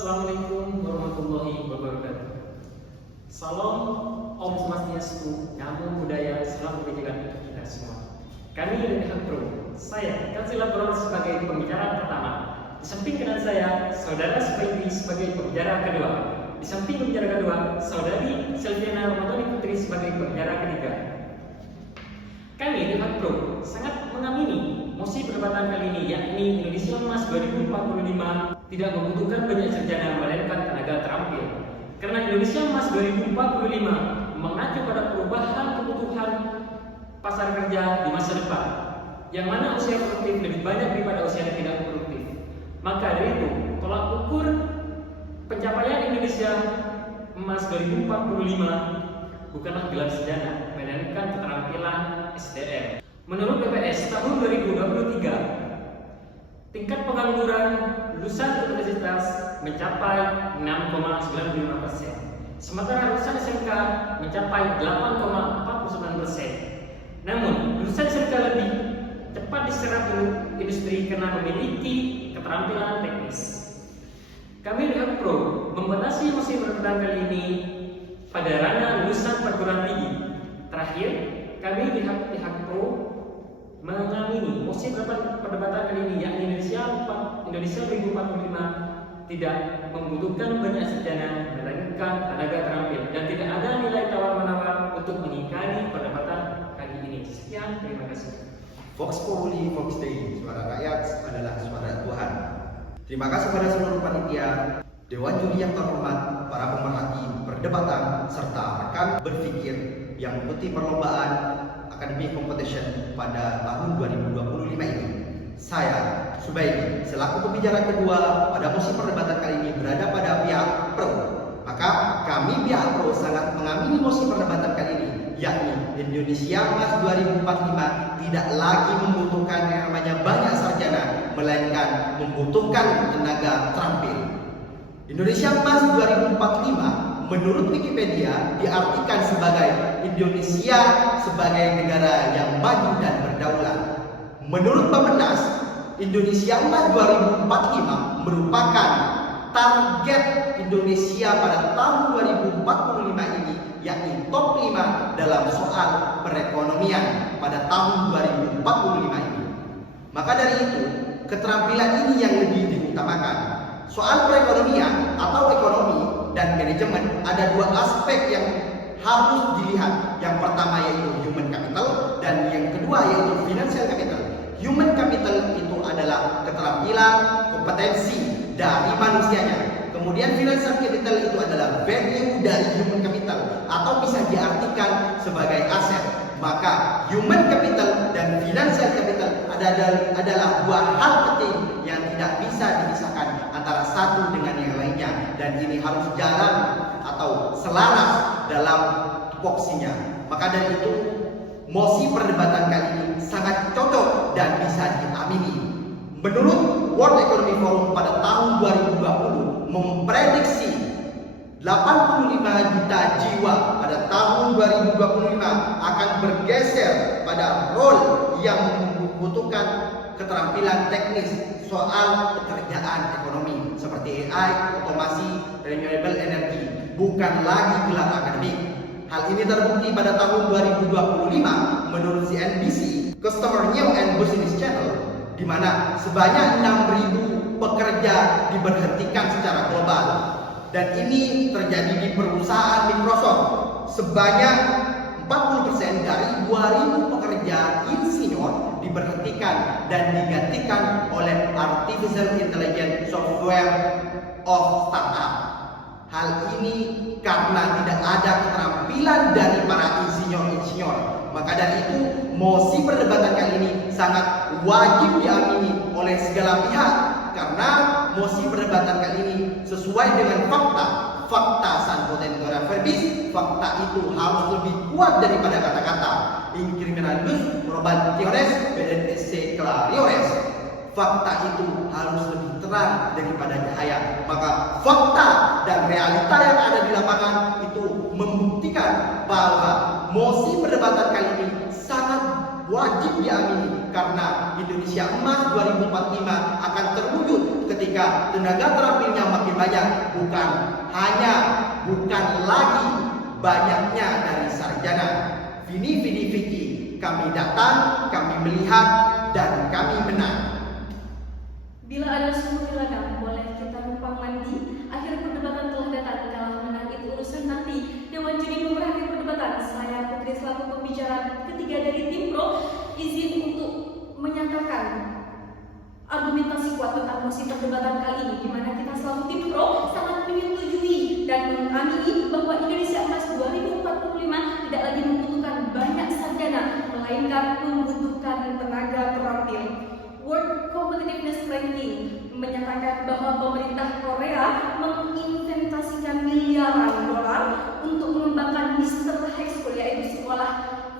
Assalamualaikum warahmatullahi wabarakatuh. Salam, Om Swastiastu, Namo Buddhaya, salam kebajikan untuk kita semua. Kami dari Hakpro, saya Kansila Bro sebagai pembicara pertama. Di samping kanan saya, Saudara Subaidi sebagai pembicara kedua. Di samping pembicara kedua, Saudari Selviana Ramadhani Putri sebagai pembicara ketiga. Kami di Hakpro sangat mengamini mosi perdebatan kali ini, yakni Indonesia Emas 2045 tidak membutuhkan banyak sarjana melainkan tenaga terampil. Karena Indonesia Emas 2045 mengacu pada perubahan kebutuhan pasar kerja di masa depan, yang mana usia produktif lebih banyak daripada usia yang tidak produktif. Maka dari itu, tolak ukur pencapaian Indonesia Emas 2045 bukanlah gelar sarjana, melainkan keterampilan SDM. Menurut BPS tahun 2023, tingkat pengangguran lulusan universitas mencapai 6,95%, sementara lulusan SMK mencapai 8,49%. Namun, lulusan SMK lebih cepat diserap industri karena memiliki keterampilan teknis. Kami di Hakpro membatasi mosi perdebatan kali ini pada ranah lulusan perguruan tinggi. Terakhir, kami di Hakpro mengamini mosi perdebatan kali ini, yakni Indonesia 2045 tidak membutuhkan banyak sarjana melainkan tenaga terampil, dan tidak ada nilai tawar-menawar untuk mengingkari perdebatan kali ini. Sekian, terima kasih. Vox Populi, Vox Dei, suara rakyat adalah suara Tuhan. Terima kasih pada seluruh panitia, Dewan Juri yang terhormat, para pemerhati perdebatan, serta rekan berpikir yang mengikuti perlombaan Academic Competition pada tahun 2025 ini. Saya, Subaidi, selaku pembicara kedua pada mosi perdebatan kali ini berada pada pihak pro. Maka kami pihak pro sangat mengamini mosi perdebatan kali ini, yakni Indonesia Emas 2045 tidak lagi membutuhkan yang namanya banyak sarjana, melainkan membutuhkan tenaga terampil. Indonesia Emas 2045 menurut Wikipedia diartikan sebagai Indonesia sebagai negara yang maju dan berdaulat. Menurut Bappenas, Indonesia Emas 2045 merupakan target Indonesia pada tahun 2045 ini, yakni top 5 dalam soal perekonomian pada tahun 2045 ini. Maka dari itu, keterampilan ini yang lebih diutamakan. Soal perekonomian atau ekonomi dan manajemen ada dua aspek yang harus dilihat. Yang pertama yaitu human capital, dan yang kedua yaitu financial capital. Human capital itu adalah keterampilan, kompetensi dari manusianya. Kemudian financial capital itu adalah value dari human capital, atau bisa diartikan sebagai aset. Maka human capital dan financial capital adalah dua hal penting yang tidak bisa dipisahkan antara satu dengan yang lainnya, dan ini harus jalan atau selaras dalam tupoksinya. Maka dari itu, mosi perdebatan kali ini sangat cocok dan bisa diamini. Menurut World Economic Forum pada tahun 2020 memprediksi 85 juta jiwa pada tahun 2025 akan bergeser pada role yang membutuhkan keterampilan teknis soal pekerjaan ekonomi seperti AI, otomasi, renewable energy, bukan lagi gelar akademik. Hal ini terbukti pada tahun 2025 menurut CNBC, Customer New and Business Channel, di mana sebanyak 6.000 pekerja diberhentikan secara global. Dan ini terjadi di perusahaan Microsoft. Sebanyak 40% dari 2.000 pekerja insinyur diberhentikan dan digantikan oleh artificial intelligence software of startup. Hal ini karena tidak ada keterampilan dari para insinyur-insinyur. Maka dari itu, mosi perdebatan kali ini sangat wajib diamini oleh segala pihak, karena mosi perdebatan kali ini sesuai dengan fakta. Fakta san potentiora verbis, fakta itu harus lebih kuat daripada kata-kata. In criminalibus probat teores esse clariores. Fakta itu harus lebih terang daripada cahaya. Maka fakta dan realita yang ada di lapangan itu membuktikan bahwa mosi perdebatan kali ini sangat wajib diamini karena Indonesia Emas 2045 akan terwujud ketika tenaga terampilnya makin banyak, bukan lagi banyaknya dari sarjana. Vini Vici, kami datang, kami melihat, dan kami menang. Bila ada sumur di ladang, boleh kita numpang mandi. Akhir perdebatan telah datang, kalah menang itu urusan nanti. Dewan juri memerhati perdebatan. Saya Putri selaku pembicara ketiga dari tim Pro, izin untuk menyatakan argumentasi kuat tentang mosi perdebatan kali ini, di mana kita selaku tim Pro sangat menyetujui dan mengamini bahwa Indonesia Emas 2045 tidak lagi membutuhkan banyak sarjana, melainkan membutuhkan tenaga terampil. World Competitiveness Ranking menyatakan bahwa pemerintah Korea menginvestasikan miliaran dolar untuk mengembangkan Mr. High School, yaitu sekolah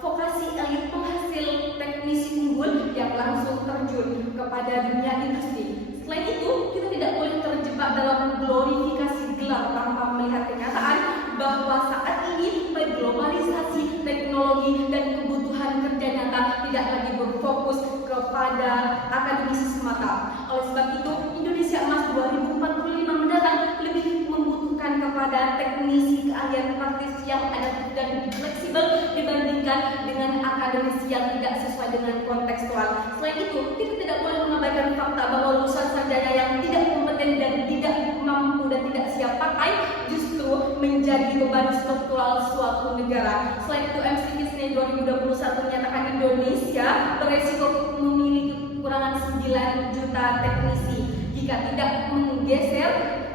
vokasi elit penghasil teknisi unggul yang langsung terjun kepada dunia industri. Selain itu, kita tidak boleh terjebak dalam glorifikasi gelar tanpa melihat kenyataan bahwa saat ini globalisasi, teknologi, dan kebutuhan kerja nyata tidak lagi berfokus kepada akademisi semata. Oleh sebab itu, Indonesia Emas 2045 mendatang lebih membutuhkan kepada teknisi keahlian praktis yang adaptif dan fleksibel dibandingkan dengan akademisi yang tidak sesuai dengan kontekstual. Selain itu, kita tidak boleh mengabaikan fakta bahwa lulusan sarjana yang tidak kompeten dan tidak mampu dan tidak siap pakai justru menjadi beban struktural suatu negara. Selain itu, MCKISN 2021 menyatakan Indonesia beresiko memiliki kekurangan 9 juta teknisi jika tidak menggeser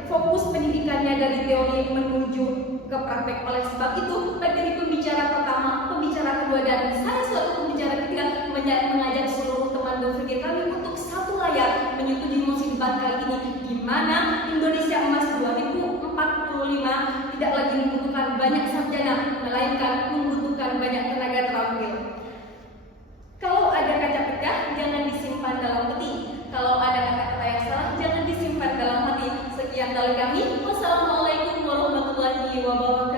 fokus pendidikannya dari teori menuju ke praktek. Oleh sebab itu, baik dari pembicara pertama, pembicara kedua, dan saya selaku pembicara ketiga mengajak seluruh teman berpikir kami untuk satu layar menyetujui mosi debat kali ini, di mana Indonesia Emas 2045 tidak lagi membutuhkan banyak sarjana, melainkan membutuhkan banyak tenaga terampil. Kalau ada kaca pecah, jangan disimpan dalam peti. Kalau ada kata-kata yang salah, jangan disimpan dalam hati. Sekian dari kami. Wassalamualaikum warahmatullahi wabarakatuh.